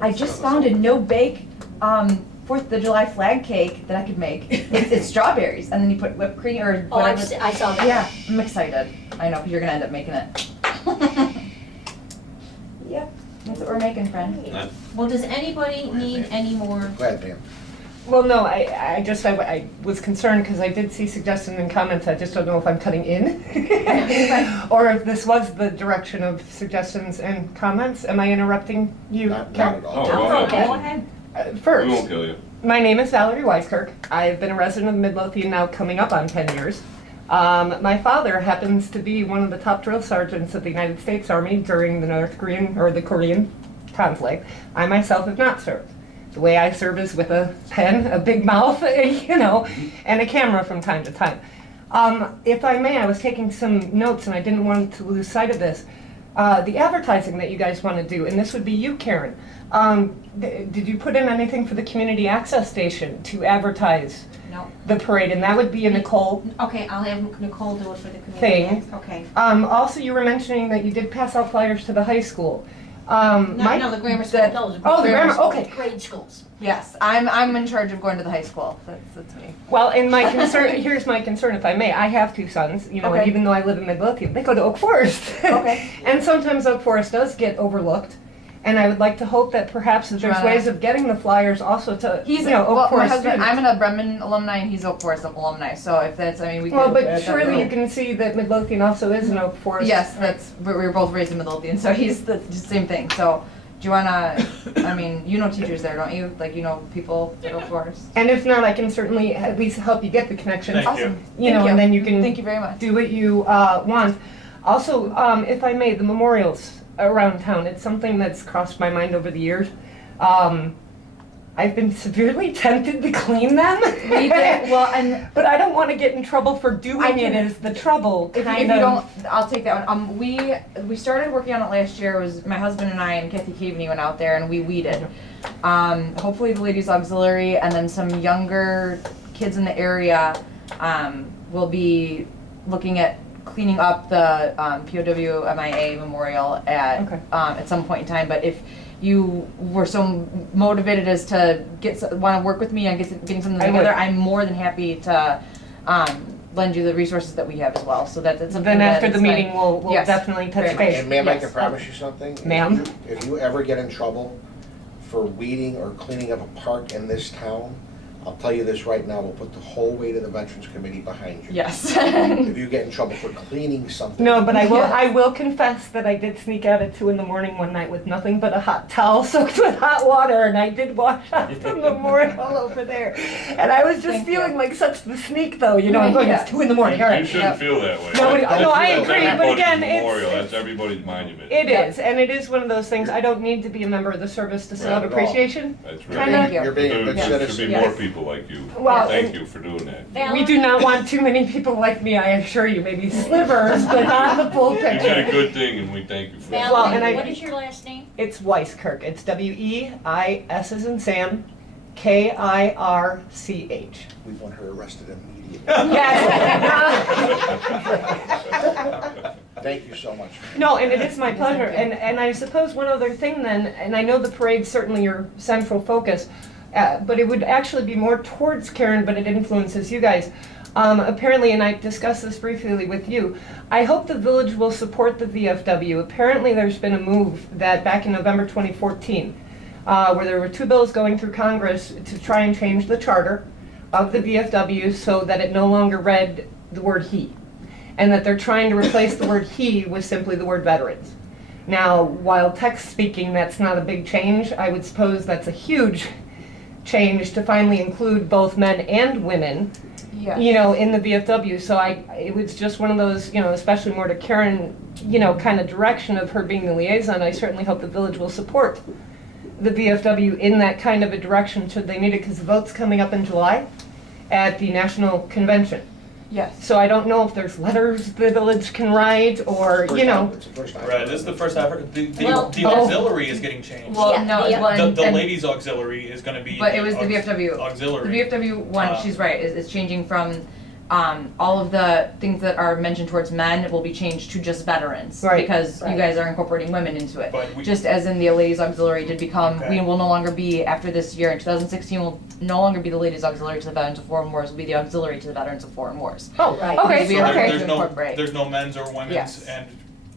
I just found a no-bake, 4th of July flag cake that I could make. It's strawberries, and then you put whipped cream or Oh, whatever. I saw that. Yeah, I'm excited. I know, 'cause you're gonna end up making it. Yep, that's what we're making, friend. Well, does anybody need any more? Go ahead, Pam. Well, no, I was concerned because I did see suggestions and comments, I just don't know if I'm cutting in. Or if this was the direction of suggestions and comments. Am I interrupting you? Not at all. Oh, well, Oh, okay. Go ahead. we won't First, kill you. my name is Valerie Weiskirk. I've been a resident of Midlothian now coming up on 10 years. My father happens to be one of the top drill sergeants of the United States Army during the North Korean, or the Korean conflict. I myself have not served. The way I serve is with a pen, a big mouth, and a camera from time to time. If I may, I was taking some notes and I didn't want to lose sight of this. The advertising that you guys want to do, and this would be you, Karen. Did you put in anything for the community access station to advertise No. the parade? And that would be a Nicole Okay, I'll have Nicole do it for the community. Thing. Okay. Also, you were mentioning that you did pass out flyers to the high school. No, the grammar school. No, the Oh, the grammar, school, okay. Grade schools. Yes, I'm in charge of going to the high school. That's me. Well, and my concern, here's my concern, if I may. I have 2 sons, and Okay. even though I live in Midlothian, they go to Oak Forest. Okay. And sometimes Oak Forest does get overlooked. And I would like to hope that perhaps that there's Joanna. ways of getting the flyers also to, He's Oak well, my Forest husband. students. I'm an Bremen alumni, and he's Oak Forest alumni. So if that's, I mean, we. Well, could, but surely you can see that Midlothian also is an Oak Forest. Yes, that's we were both raised in Midlothian, so he's the same thing. So, do you wanna? I mean, you know teachers there, don't you? Like you know people at Oak Forest. And if not, I can certainly at least help you get the connection. Thank Awesome. you. You know, Thank and then you can Thank you very much. do what you want. Also, if I may, the memorials around town, it's something that's crossed my mind over the years. I've been severely tempted to clean them. We did, well, and But I don't want to get in trouble for I doing it can- is the trouble, if kind you of. don't, I'll take that one. We started working on it last year. It was my husband and I and Kathy Caveney went out there and we weeded. Hopefully the ladies auxiliary and then some younger kids in the area will be looking at cleaning up the POW MIA memorial at some point in time. But if you were so motivated as to want to work with me on getting something I would. together, I'm more than happy to lend you the resources that we have as well. So that's something Then that after the is like- meeting, we'll Yes. definitely touch Very base. And ma'am, I Yes. can promise you something. Ma'am? If you ever get in trouble for weeding or cleaning up a park in this town, I'll tell you this right now, we'll put the whole weight of the Veterans Committee behind you. Yes. If you get in trouble for cleaning something. No, but Yes. I will confess that I did sneak out at 2 in the morning one night with nothing but a hot towel soaked with hot water, and I did wash out the memorial over there. And I was just Thank feeling you. like such the sneak, though. You know, I'm going, it's 2 in the morning. All You right. shouldn't feel that way. Nobody- That's no, I agree, but everybody's again, it's- memorial. That's everybody's monument. It is, and it is one of those things. I don't need to be a member of the service to still have Not at all. appreciation. That's Kinda- right. Thank you. You're being a good There should citizen. be Yes. more people like you. Well, Thank and- you for doing that. Val? We do not want too many people like me, I assure you. Maybe slivers, but not the full You did a picture. good thing, and we thank you for Val, that. Well, and I- what is your last name? It's Weiskirk. It's WEIS as in Sam, KIRCH. We want her arrested immediately. Yes. Thank you so much. No, and it is my pleasure. And I suppose one other thing then, and I know the parade's certainly your central focus, but it would actually be more towards Karen, but it influences you guys. Apparently, and I discussed this briefly with you, I hope the village will support the VFW. Apparently, there's been a move that back in November 2014, where there were 2 bills going through Congress to try and change the charter of the VFW so that it no longer read the word he, and that they're trying to replace the word he with simply the word veterans. Now, while text speaking, that's not a big change, I would suppose that's a huge change to finally include both men and women, Yeah. you know, in the VFW. So it was just one of those, you know, especially more to Karen, you know, kind of direction of her being the liaison. I certainly hope the village will support the VFW in that kind of a direction should they need it, because the vote's coming up in July at the National Convention. Yes. So I don't know if there's letters the village can write or, you know. It's the first time. Right, this is the first I've heard. Well, The oh. auxiliary is getting changed. Well, Yeah, no, the- well, The and- ladies auxiliary is gonna be. But it was the VFW. The Auxiliary. VFW one, Uh, she's right, is changing from, all of the things that are mentioned towards men will be changed to just veterans. Right. Because you Right. guys are incorporating women into it. But we- Just as in the ladies auxiliary did become, Okay. we will no longer be, after this year in 2016, will no longer be the ladies auxiliary to the veterans of foreign wars, will be the auxiliary to the veterans of foreign wars. Oh, Right. okay, So So there- okay. there's no, Incorporate. there's no men's or women's, Yes. and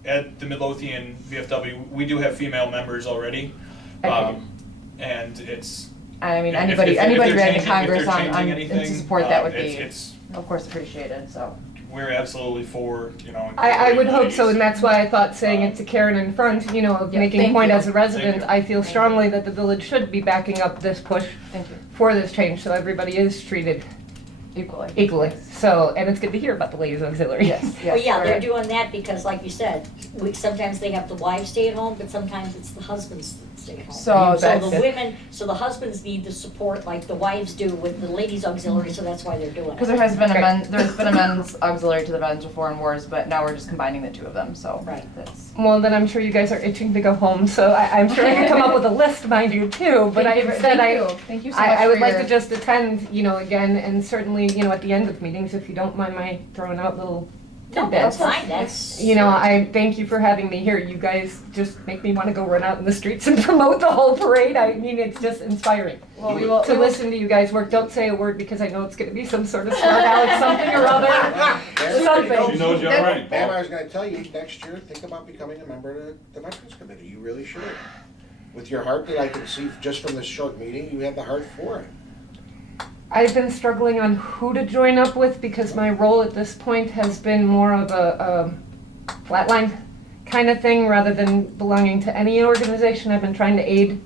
at the Midlothian VFW, we do have female members already. Okay. And it's. I mean, if- anybody, if anybody they're ready in changing- if Congress they're on, changing and to anything, support that would it's- be, It's, of course, appreciated, so. we're absolutely for, I would hope so, ladies. and that's why I thought saying it to Karen in front, you know, of Yeah, making a thank point you. as a resident, you. I feel Thank strongly that the village should be backing up this push Thank you. for this change, so everybody is treated Equally. equally. So, and it's good to hear about the ladies auxiliary. Yes, yes. Well, yeah, they're right. doing that because, like you said, sometimes they have the wives stay at home, but sometimes it's the husbands that stay at home. So So that's- the women, so the husbands need the support like the wives do with the ladies auxiliary, so that's why they're doing Because it. there has been Okay. there's been a men's auxiliary to the veterans of foreign wars, but now we're just combining the two of them, so. Right. That's. Well, then I'm sure you guys are itching to go home, so I'm sure I can come up with a list, mind you, too, but I said Thank you so much I would for like your- to just attend, you know, again, and certainly, you know, at the end of meetings, if you don't mind my throwing out little No, that's tidbits. fine, that's. You know, I thank you for having me here. You guys just make me want to go run out in the streets and promote the whole parade. I mean, it's just inspiring Well, we will, to listen to you guys work. Don't say a word because I know it's going to be some sort of smart aleck something or other. She Something. knows you're right, Ma'am, I Paul. was gonna tell you, next year, think about becoming a member of the Veterans Committee, you really should. With your heart that I can see just from this short meeting, you have the heart for it. I've been struggling on who to join up with because my role at this point has been more of a flatline kind of thing rather than belonging to any organization. I've been trying to aid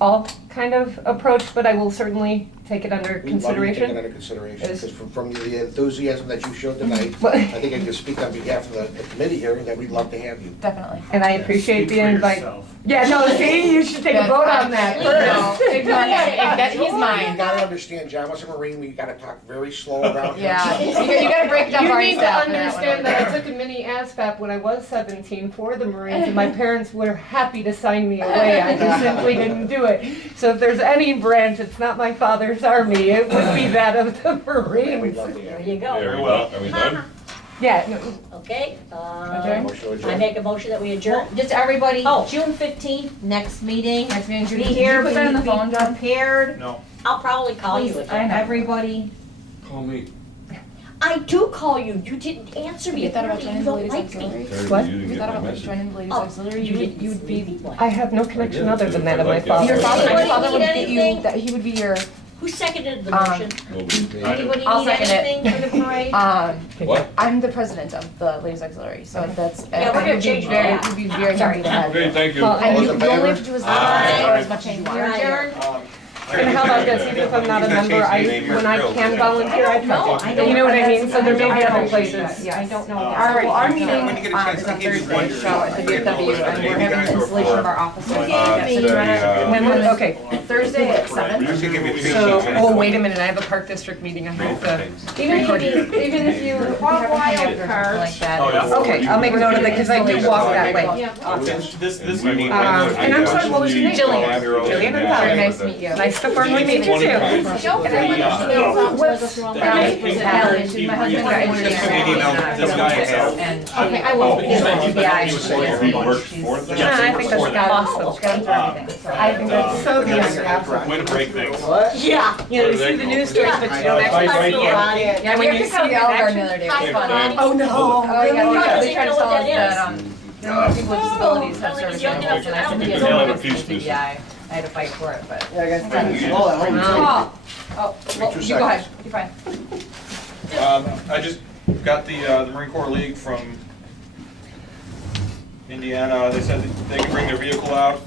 all kind of approach, but I will certainly take it under We'd love you to take it consideration. under consideration, Is- because from the enthusiasm that you showed tonight, Well- I think I can speak on behalf of the committee here, that we'd love to have you. definitely. And I appreciate Speak the for invite. yourself. Yeah, no, see, you should take a vote on that No, first. ignore him. He's You mine. gotta understand, John, once a Marine, we gotta talk very slow around here. Yeah, you gotta break it down You for need to yourself. understand that I took a mini ASVAB when I was 17 for the Marines, and my parents were happy to sign me away. I just simply didn't do it. So if there's any branch, it's not my father's army, it would be that of the We Marines. love the There area. you go. Very well. Are we done? Yeah, no, Okay, Adjourn? Motion to I adjourn. make a motion that we adjourn. Just everybody, Oh. June 15th, next meeting. Next meeting, Be Judy, did here, you put that on the be phone, John? prepared. No. I'll probably call you Please, again. everybody. Call me. I do call you, you didn't answer me. You thought about Apparently joining you the don't ladies like me. auxiliary? Terry, What? you didn't You get thought my about message. joining the ladies Oh, auxiliary? you would be, what? I have no connection other than that of my I father. Your father, Anybody your father would need get you, anything? that he would be your, Who seconded the Um, motion? Nobody. Anybody I'll need second it. anything for the parade? What? I'm the president of the ladies auxiliary, so that's. Yeah, we're gonna I would be change very, that. would be very happy to have Okay, you. thank you. Well, And All you those in you only favor? have to do as much Aye. or as much as you want. You're adjourned. And how about this, even if I'm not a member, when I can volunteer, I No, try I to. don't. You know what I mean? So there may be I other don't. places. Yes. I don't know. All right, well, our meeting When you get a chance, is I on think it's Thursday, wonderful. so at the VFW, and we're having an installation of our offices. Okay. Thursday at 7. Actually, give me a So, picture. oh, wait a minute, I have a park district meeting, I have to. Even if you have a wild card. Like that. Oh, yeah. Okay, I'll make note of it, because I do walk that way. This We need- And I'm sorry, what was your name? Jillian. Jillian and Very Valerie. nice to meet you. Nice to formally meet you too. And I went to the, what's, Valerie, she's my husband got engineering. This guy has. And okay, I will. Yeah, He works for the. Yeah, I think that's awesome. She's got into everything, so I think that's So good. Way to break things. Yeah. You know, you see the news stories, but you don't actually see it. Yeah, we have to come to the Olive Garden the other day, it was fun. Oh, no. Oh, yeah, Really? they tried to I don't tell know what us that that, is. people with disabilities have I don't think service he's young enough animals, to- and I I don't said, think yes, he's I old was enough. supposed to, yeah, I had to fight for it, but. Oh, Oh, well, you go ahead, you're fine. I just got the Marine Corps League from Indiana. They said that they can bring their vehicle out